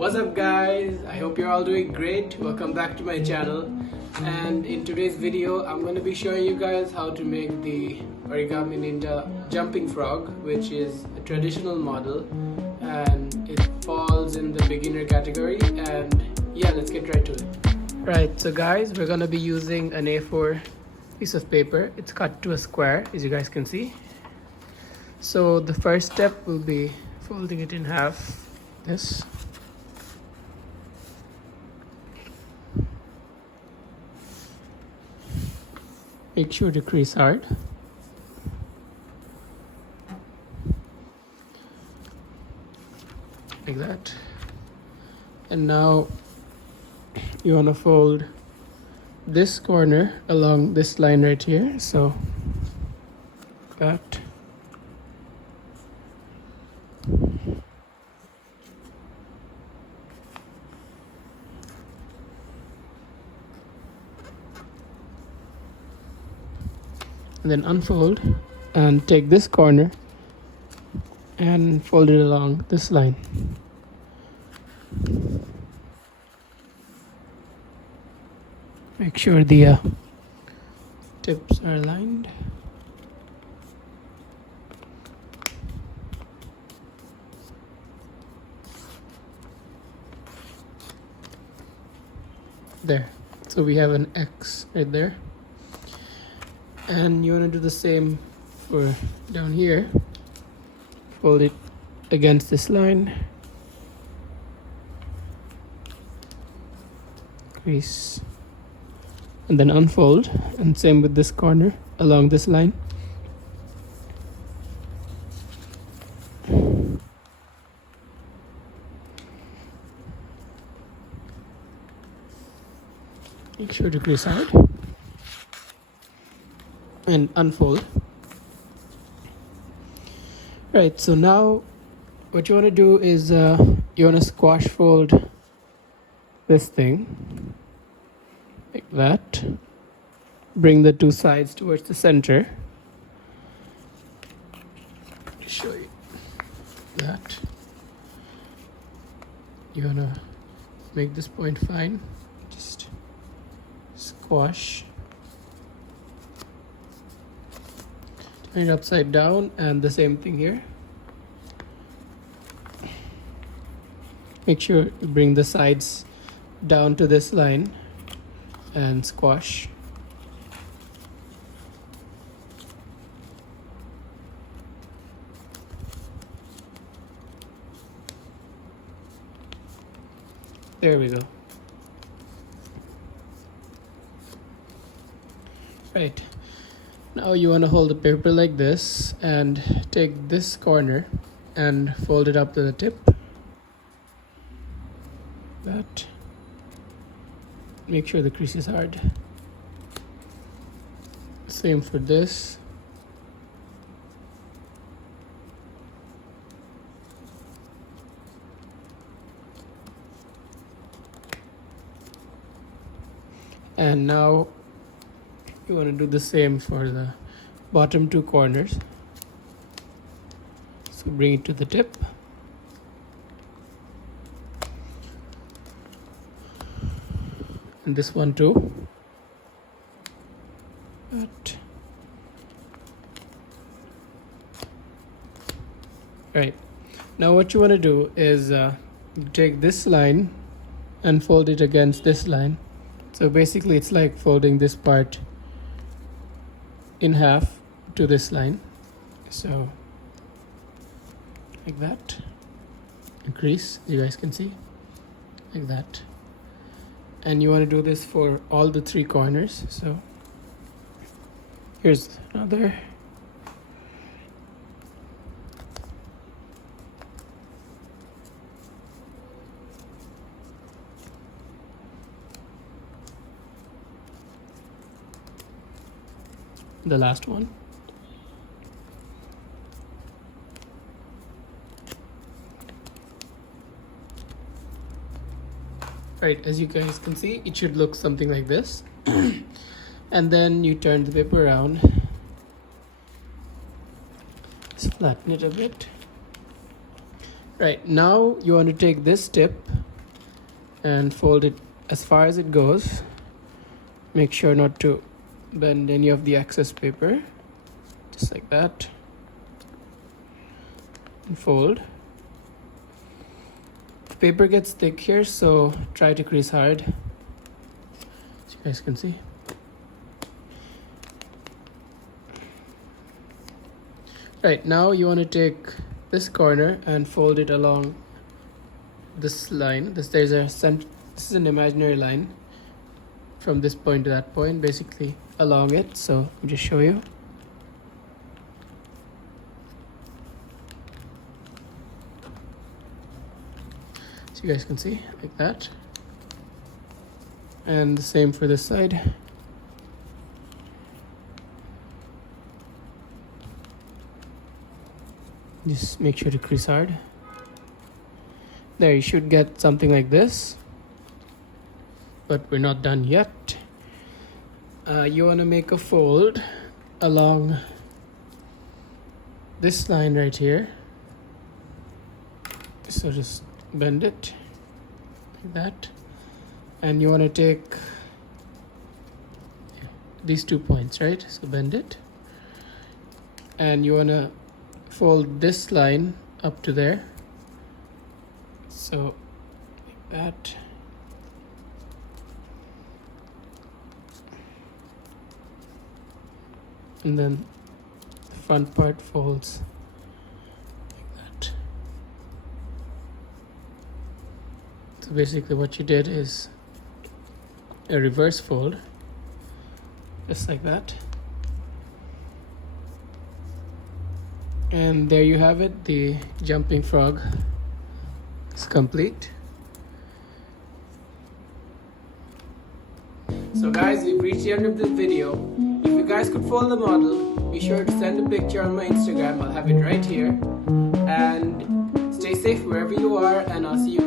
What's up guys, I hope you're all doing great. Welcome back to my channel, and in today's video I'm going to be showing you guys how to make the Origami Ninja jumping frog, which is a traditional model and it falls in the beginner category. And yeah, let's get right to it. Right, so guys, we're going to be using an A4 piece of paper. It's cut to a square, as you guys can see. So the first step will be folding it in half, this. Make sure to crease hard. Like that. And now you want to fold this corner along this line right here. So that. And then unfold and take this corner and fold it along this line. Make sure the tips are aligned. There. So we have an X right there. And you want to do the same for down here. Fold it against this line. Crease. And then unfold. And same with this corner along this line. Make sure to crease hard. And unfold. Right, so now what you want to do is you want to squash fold this thing like that. Bring the two sides towards the center. Let me show you that. You want to make this point fine. Just squash. Turn it upside down, and the same thing here. Make sure you bring the sides down to this line and squash. There we go. Right. Now you want to hold the paper like this and take this corner and fold it up to the tip. That. Make sure the crease is hard. Same for this. And now you want to do the same for the bottom two corners. So bring it to the tip. And this one too. But right. Now what you want to do is take this line and fold it against this line. So basically it's like folding this part in half to this line. So like that. Crease, you guys can see, like that. And you want to do this for all the three corners. So here's another. The last one. Right, as you guys can see, it should look something like this. And then you turn the paper around. Just flatten it a bit. Right, now you want to take this tip and fold it as far as it goes. Make sure not to bend any of the excess paper, just like that, and fold. The paper gets thick here, so try to crease hard, as you guys can see. Right, now you want to take this corner and fold it along this line. This is an imaginary line from this point to that point, basically along it. So I'll just show you. So you guys can see, like that. And the same for this side. Just make sure to crease hard. There, you should get something like this, but we're not done yet. You want to make a fold along this line right here. So just bend it like that, and you want to take these 2 points, right? So bend it, and you want to fold this line up to there, so like that. And then the front part folds like that. So basically what you did is a reverse fold, just like that. And there you have it, the jumping frog is complete. So guys, we've reached the end of this video. If you guys could follow the model, be sure to send a picture on my Instagram. I'll have it right here. And stay safe wherever you are, and I'll see you